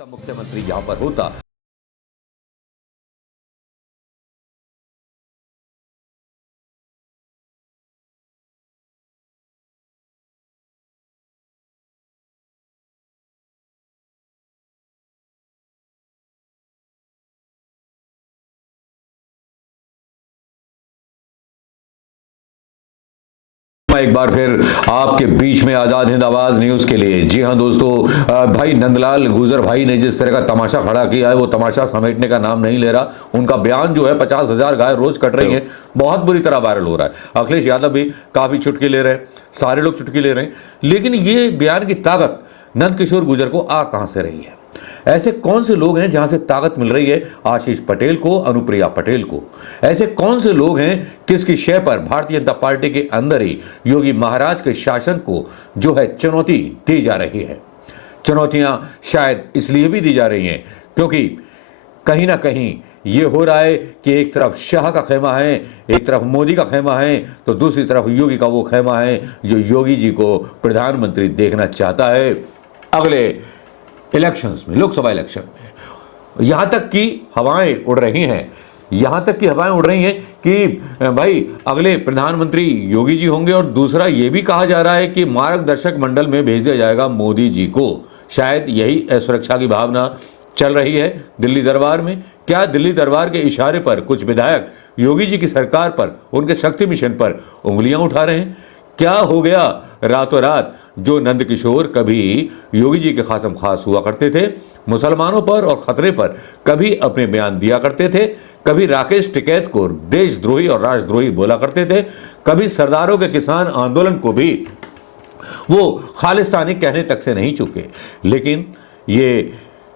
का मुख्यमंत्री यहां पर होता। एक बार फिर आपके बीच में आजाद हिंद आवाज न्यूज के लिए। जी हां दोस्तों, भाई नंदलाल गुर्जर भाई ने जिस तरह का तमाशा खड़ा किया है वो तमाशा समेटने का नाम नहीं ले रहा। उनका बयान जो है 50,000 गाय रोज कट रही है, बहुत बुरी तरह वायरल हो रहा है। अखिलेश यादव भी काफी चुटकी ले रहे हैं, सारे लोग चुटकी ले रहे हैं, लेकिन ये बयान की ताकत नंदकिशोर गुर्जर को आ कहां से रही है? ऐसे कौन से लोग हैं जहां से ताकत मिल रही है आशीष पटेल को, अनुप्रिया पटेल को? ऐसे कौन से लोग हैं किसकी शय पर भारतीय जनता पार्टी के अंदर ही योगी महाराज के शासन को जो है चुनौती दी जा रही है? चुनौतियां शायद इसलिए भी दी जा रही हैं क्योंकि कहीं ना कहीं ये हो रहा है कि एक तरफ शाह का खेमा है, एक तरफ मोदी का खेमा है, तो दूसरी तरफ योगी का वो खेमा है जो योगी जी को प्रधानमंत्री देखना चाहता है अगले इलेक्शंस में, लोकसभा इलेक्शन में। यहां तक कि हवाएं उड़ रही हैं, यहां तक कि हवाएं उड़ रही हैं कि भाई अगले प्रधानमंत्री योगी जी होंगे, और दूसरा ये भी कहा जा रहा है कि मार्गदर्शक मंडल में भेज दिया जाएगा मोदी जी को। शायद यही असुरक्षा की भावना चल रही है दिल्ली दरबार में। क्या दिल्ली दरबार के इशारे पर कुछ विधायक योगी जी की सरकार पर, उनके शक्ति मिशन पर उंगलियां उठा रहे हैं? क्या हो गया रातों रात? जो नंदकिशोर कभी योगी जी के खासम खास हुआ करते थे, मुसलमानों पर और खतरे पर कभी अपने बयान दिया करते थे, कभी राकेश टिकैत को देशद्रोही और राष्ट्रद्रोही बोला करते थे, कभी सरदारों के किसान आंदोलन को भी वो खालिस्तानी कहने तक से नहीं चुके, लेकिन ये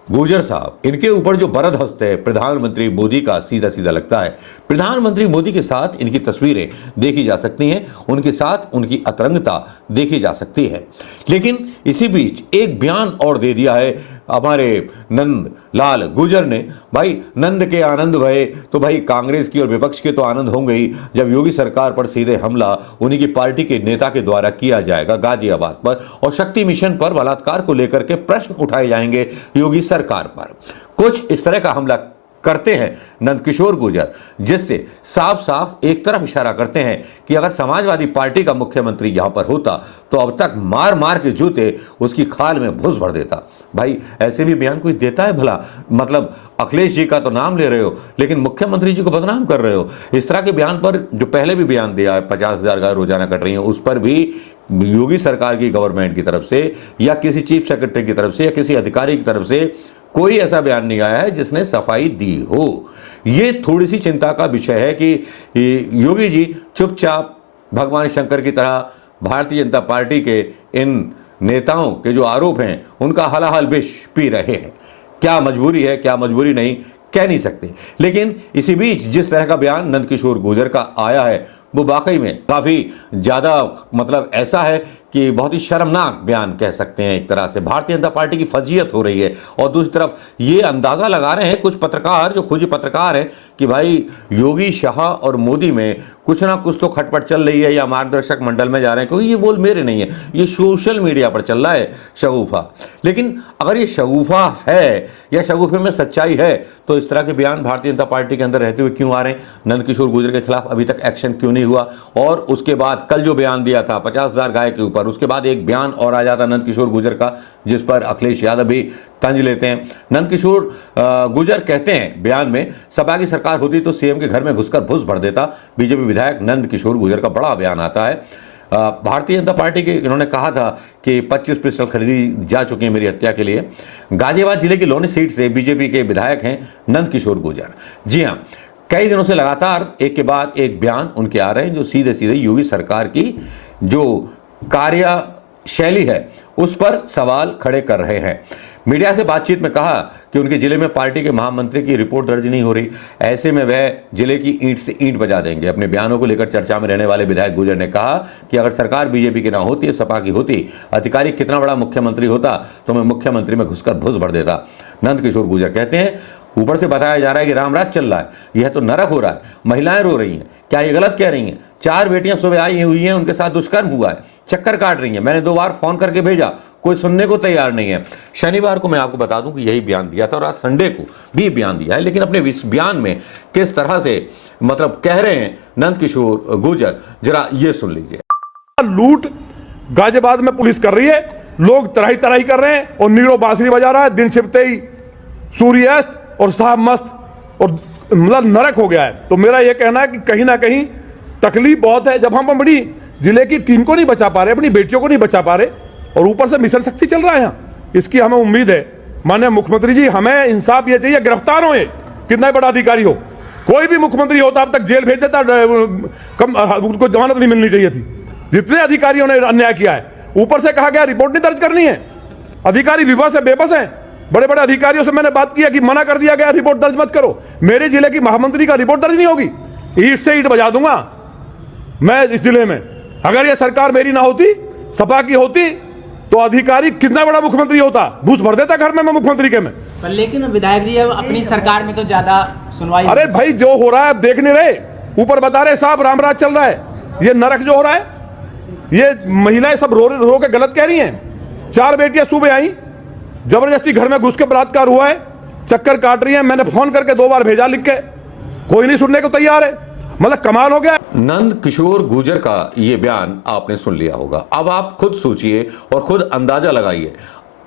गुर्जर साहब, इनके ऊपर जो बरद हस्त है प्रधानमंत्री मोदी का, सीधा सीधा लगता है। प्रधानमंत्री मोदी के साथ इनकी तस्वीरें देखी जा सकती हैं, उनके साथ उनकी अतरंगता देखी जा सकती है, लेकिन इसी बीच एक बयान और दे दिया है हमारे नंद लाल गुर्जर ने। भाई नंद के आनंद भये तो भाई कांग्रेस की और विपक्ष के तो आनंद होंगे ही, जब योगी सरकार पर सीधे हमला उन्हीं की पार्टी के नेता के द्वारा किया जाएगा गाजियाबाद पर, और शक्ति मिशन पर बलात्कार को लेकर के प्रश्न उठाए जाएंगे योगी सरकार पर। कुछ इस तरह का हमला करते हैं नंदकिशोर गुर्जर, जिससे साफ साफ एक तरफ इशारा करते हैं कि अगर समाजवादी पार्टी का मुख्यमंत्री यहां पर होता तो अब तक मार मार के जूते उसकी खाल में घुस भर देता। भाई ऐसे भी बयान कोई देता है भला? मतलब अखिलेश जी का तो नाम ले रहे हो, लेकिन मुख्यमंत्री जी को बदनाम कर रहे हो। इस तरह के बयान पर जो पहले भी बयान दिया है 50,000 गाय रोजाना कट रही है, उस पर भी योगी सरकार की गवर्नमेंट की तरफ से या किसी चीफ सेक्रेटरी की तरफ से या किसी अधिकारी की तरफ से कोई ऐसा बयान नहीं आया है जिसने सफाई दी हो। ये थोड़ी सी चिंता का विषय है कि योगी जी चुपचाप भगवान शंकर की तरह भारतीय जनता पार्टी के इन नेताओं के जो आरोप हैं उनका हलाहल विष पी रहे हैं। क्या मजबूरी है, क्या मजबूरी नहीं, कह नहीं सकते। लेकिन इसी बीच जिस तरह का बयान नंदकिशोर गुर्जर का आया है वो वाकई में काफी ज्यादा मतलब ऐसा है कि बहुत ही शर्मनाक बयान कह सकते हैं। एक तरह से भारतीय जनता पार्टी की फजीयत हो रही है, और दूसरी तरफ ये अंदाजा लगा रहे हैं कुछ पत्रकार, जो खुद ही पत्रकार हैं, कि भाई योगी, शाह और मोदी में कुछ ना कुछ तो खटपट चल रही है या मार्गदर्शक मंडल में जा रहे हैं, क्योंकि ये बोल मेरे नहीं है, ये सोशल मीडिया पर चल रहा है शगुफा। लेकिन अगर ये शगुफा है या शगुफे में सच्चाई है तो इस तरह के बयान भारतीय जनता पार्टी के अंदर रहते हुए क्यों आ रहे हैं? नंदकिशोर गुर्जर के खिलाफ अभी तक एक्शन क्यों नहीं हुआ? और उसके बाद कल जो बयान दिया था 50,000 गाय के ऊपर, उसके बाद एक बयान और आ जाता नंदकिशोर गुर्जर का जिस पर अखिलेश यादव भी तंज लेते हैं। नंदकिशोर गुर्जर कहते हैं बयान में, सपा की सरकार होती तो सीएम के घर में घुसकर भुस भर देता। बीजेपी विधायक नंदकिशोर गुर्जर का बड़ा बयान आता है। भारतीय जनता पार्टी के इन्होंने कहा था कि 25 पिस्टल खरीदी जा चुकी है मेरी हत्या के लिए। गाजियाबाद जिले की लोनी सीट से बीजेपी के विधायक हैं नंदकिशोर गुर्जर। जी हां, कई दिनों से लगातार एक के बाद एक बयान उनके आ रहे हैं जो सीधे सीधे योगी सरकार की जो कार्यशैली है उस पर सवाल खड़े कर रहे हैं। मीडिया से बातचीत में कहा कि उनके जिले में पार्टी के महामंत्री की रिपोर्ट दर्ज नहीं हो रही, ऐसे में वह जिले की ईंट से ईंट बजा देंगे। अपने बयानों को लेकर चर्चा में रहने वाले विधायक गुर्जर ने कहा कि अगर सरकार बीजेपी की ना होती, सपा की होती, अधिकारी कितना बड़ा मुख्यमंत्री होता तो मैं मुख्यमंत्री में घुसकर भुस भर देता। नंदकिशोर गुर्जर कहते हैं ऊपर से बताया जा रहा है कि रामराज चल रहा है, यह तो नरक हो रहा है, महिलाएं रो रही हैं, क्या ये गलत कह रही हैं? 4 बेटियां सुबह आई हुई हैं, उनके साथ दुष्कर्म हुआ है, चक्कर काट रही हैं, मैंने 2 बार फोन करके भेजा, कोई सुनने को तैयार नहीं है। शनिवार को मैं आपको बता दूं कि यही बयान दिया था और आज संडे को भी बयान दिया है, लेकिन अपने इस बयान में किस तरह से मतलब कह रहे हैं नंद किशोर गुर्जर, जरा ये सुन लीजिए। लूट गाजियाबाद में पुलिस कर रही है, लोग तराही तराही कर रहे हैं और नीरो बांसुरी बजा रहा है, दिन छिपते ही सूर्यास्त और साहब मस्त और मतलब नरक हो गया है। तो मेरा यह कहना है कि कहीं ना कहीं तकलीफ बहुत है जब हम अपनी जिले की टीम को नहीं बचा पा रहे, अपनी बेटियों को नहीं बचा पा रहे, और ऊपर से मिशन शक्ति चल रहा है यहाँ। इसकी हमें उम्मीद है माननीय मुख्यमंत्री जी, हमें इंसाफ ये चाहिए, गिरफ्तार हो, कितना बड़ा अधिकारी हो, कोई भी मुख्यमंत्री होता अब तक जेल भेज देता, उनको जमानत नहीं मिलनी चाहिए थी। जितने अधिकारियों ने अन्याय किया है, ऊपर से कहा गया रिपोर्ट नहीं दर्ज करनी है, अधिकारी विवश है, बेबस है। बड़े बड़े अधिकारियों से मैंने बात किया कि मना कर दिया गया रिपोर्ट दर्ज मत करो। मेरे जिले की महामंत्री का रिपोर्ट दर्ज नहीं होगी, ईंट से ईंट बजा दूंगा मैं इस जिले में। अगर यह सरकार मेरी ना होती, सपा की होती, तो अधिकारी कितना बड़ा मुख्यमंत्री होता, घूस भर देता घर में मैं मुख्यमंत्री के में। पर लेकिन विधायक जी अब अपनी सरकार में तो ज्यादा सुनवाई। अरे भाई जो हो रहा है देख नहीं रहे, ऊपर बता रहे साहब रामराज चल रहा है, ये नरक जो हो रहा है, ये महिलाएं सब रो के गलत कह रही हैं। 4 बेटियां सुबह आई, जबरदस्ती घर में घुस के बलात्कार हुआ है, चक्कर काट रही है। मैंने फोन करके 2 बार भेजा लिख के, कोई नहीं सुनने को तैयार है। मतलब कमाल हो गया। नंद किशोर गुर्जर का यह बयान आपने सुन लिया होगा। अब आप खुद सोचिए और खुद अंदाजा लगाइए,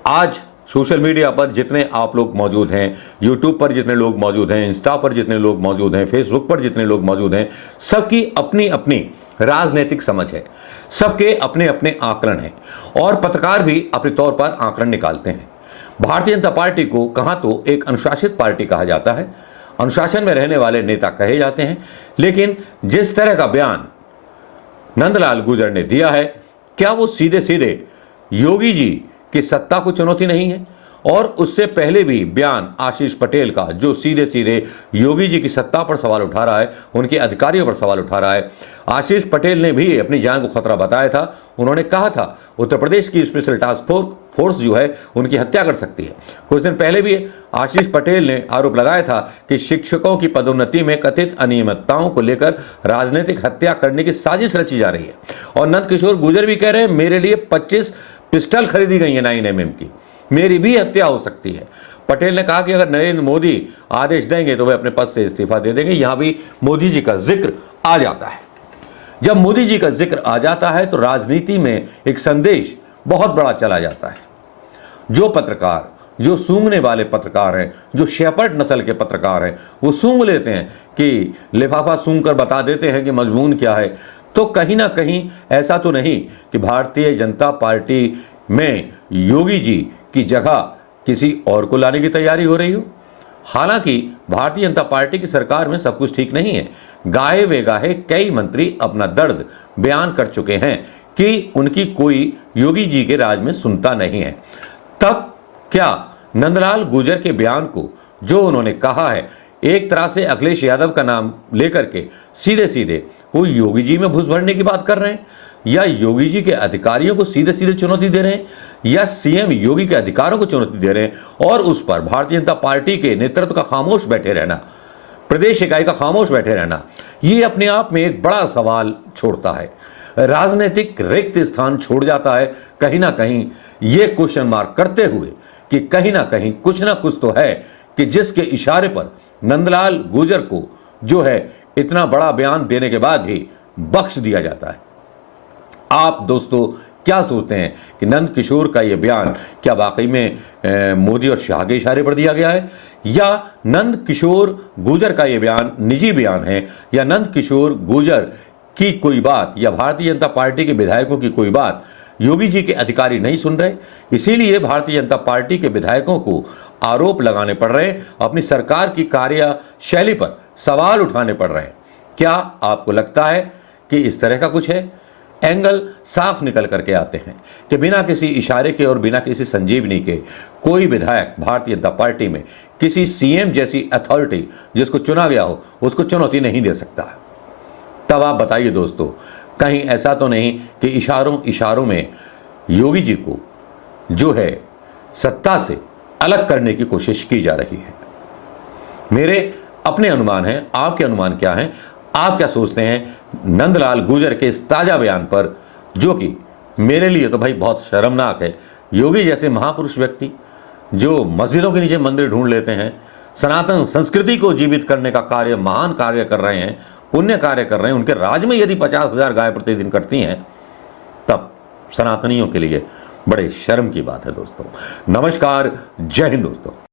आज सोशल मीडिया पर जितने आप लोग मौजूद हैं, यूट्यूब पर जितने लोग मौजूद हैं, इंस्टा पर जितने लोग मौजूद हैं, फेसबुक पर जितने लोग मौजूद हैं, सबकी अपनी अपनी राजनीतिक समझ है, सबके अपने अपने आकलन हैं और पत्रकार भी अपने तौर पर आकलन निकालते हैं। भारतीय जनता पार्टी को कहां तो एक अनुशासित पार्टी कहा जाता है, अनुशासन में रहने वाले नेता कहे जाते हैं, लेकिन जिस तरह का बयान नंदलाल गुर्जर ने दिया है, क्या वो सीधे सीधे योगी जी की सत्ता को चुनौती नहीं है? और उससे पहले भी बयान आशीष पटेल का, जो सीधे सीधे योगी जी की सत्ता पर सवाल उठा रहा है, उनके अधिकारियों पर सवाल उठा रहा है। आशीष पटेल ने भी अपनी जान को खतरा बताया था। उन्होंने कहा था उत्तर प्रदेश की स्पेशल टास्क फोर्स जो है उनकी हत्या कर सकती है। कुछ दिन पहले भी आशीष पटेल ने आरोप लगाया था कि शिक्षकों की पदोन्नति में कथित अनियमितताओं को लेकर राजनीतिक हत्या करने की साजिश रची जा रही है। और नंद किशोर गुर्जर भी कह रहे हैं मेरे लिए 25 पिस्टल खरीदी गई है 9mm की, मेरी भी हत्या हो सकती है। पटेल ने कहा कि अगर नरेंद्र मोदी आदेश देंगे तो वे अपने पद से इस्तीफा दे देंगे। यहां भी मोदी जी का जिक्र आ जाता है। जब मोदी जी का जिक्र आ जाता है तो राजनीति में एक संदेश बहुत बड़ा चला जाता है। जो पत्रकार, जो सूंघने वाले पत्रकार हैं, जो शेपर्ड नस्ल के पत्रकार हैं, वो सूंघ लेते हैं कि लिफाफा सूंघ कर बता देते हैं कि मजमून क्या है। तो कहीं ना कहीं ऐसा तो नहीं कि भारतीय जनता पार्टी में योगी जी की जगह किसी और को लाने की तैयारी हो रही हो। हालांकि भारतीय जनता पार्टी की सरकार में सब कुछ ठीक नहीं है। गाहे बेगाहे कई मंत्री अपना दर्द बयान कर चुके हैं कि उनकी कोई योगी जी के राज में सुनता नहीं है। तब क्या नंदलाल गुर्जर के बयान को, जो उन्होंने कहा है, एक तरह से अखिलेश यादव का नाम लेकर के सीधे सीधे वो योगी जी में घुस भरने की बात कर रहे हैं, या योगी जी के अधिकारियों को सीधे सीधे चुनौती दे रहे हैं, या सीएम योगी के अधिकारों को चुनौती दे रहे हैं और उस पर भारतीय जनता पार्टी के नेतृत्व का खामोश बैठे रहना, प्रदेश इकाई का खामोश बैठे रहना, ये अपने आप में एक बड़ा सवाल छोड़ता है, राजनीतिक रिक्त स्थान छोड़ जाता है। कहीं ना कहीं ये क्वेश्चन मार्क करते हुए कि कहीं ना कहीं कुछ ना कुछ तो है कि जिसके इशारे पर नंदलाल गुर्जर को जो है इतना बड़ा बयान देने के बाद भी बख्श दिया जाता है। आप दोस्तों क्या सोचते हैं कि नंद किशोर का यह बयान क्या वाकई में मोदी और शाह के इशारे पर दिया गया है, या नंद किशोर गुर्जर का यह बयान निजी बयान है, या नंद किशोर गुर्जर की कोई बात या भारतीय जनता पार्टी के विधायकों की कोई बात योगी जी के अधिकारी नहीं सुन रहे, इसीलिए भारतीय जनता पार्टी के विधायकों को आरोप लगाने पड़ रहे हैं, अपनी सरकार की कार्यशैली पर सवाल उठाने पड़ रहे हैं। क्या आपको लगता है कि इस तरह का कुछ है? एंगल साफ निकल करके आते हैं कि बिना किसी इशारे के और बिना किसी संजीवनी के कोई विधायक भारतीय जनता पार्टी में किसी सीएम जैसी अथॉरिटी जिसको चुना गया हो उसको चुनौती नहीं दे सकता। तब आप बताइए दोस्तों, कहीं ऐसा तो नहीं कि इशारों में योगी जी को जो है सत्ता से अलग करने की कोशिश की जा रही है। मेरे अपने अनुमान हैं, आपके अनुमान क्या हैं? आप क्या सोचते हैं नंदलाल गुर्जर के इस ताजा बयान पर, जो कि मेरे लिए तो भाई बहुत शर्मनाक है। योगी जैसे महापुरुष व्यक्ति जो मस्जिदों के नीचे मंदिर ढूंढ लेते हैं, सनातन संस्कृति को जीवित करने का कार्य, महान कार्य कर रहे हैं, पुण्य कार्य कर रहे हैं, उनके राज में यदि 50,000 गाय प्रतिदिन कटती हैं, तब सनातनियों के लिए बड़े शर्म की बात है दोस्तों। नमस्कार, जय हिंद दोस्तों।